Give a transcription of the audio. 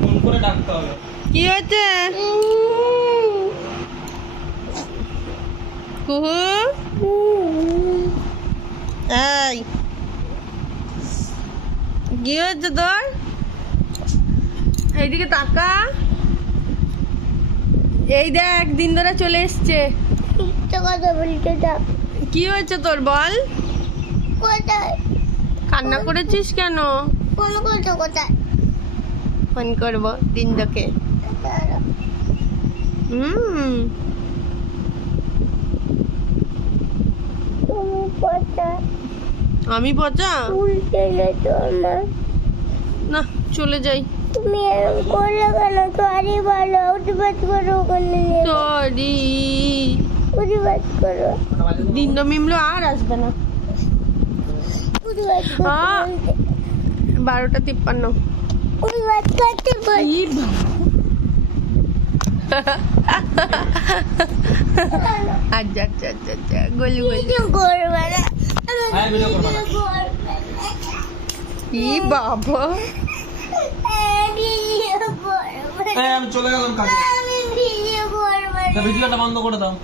Phone করে ডাকতে হবে। কি হয়েছে কুহু? এই কি হয়েছে তোর? এইদিকে তাকা। এই দেখ দিন ধরে চলে এসছে। কি হয়েছে তোর বল? কান্না করেছিস কেন? ফোন করবো দিনদাকে। আমি পচা না, চলে যাই। তুমি করলে কেন? সরি বলো, উঠবাজ করো, ওখানে সরি। উঠবাজ করো, দিনদা মিমলো আর আসবে না। উঠবাজ করো, 12:53। উঠবাজ করতে বল। আচ্ছা আচ্ছা আচ্ছা আচ্ছা, গলি গলি। কিছু করবে না। হ্যাঁ, ভিডিও করবে না। ই বাবা, ভিডিও করবে না। হ্যাঁ, আমি চলে গেলাম কাজে। আমি ভিডিও করবে না। ভিডিওটা বন্ধ করে দাও।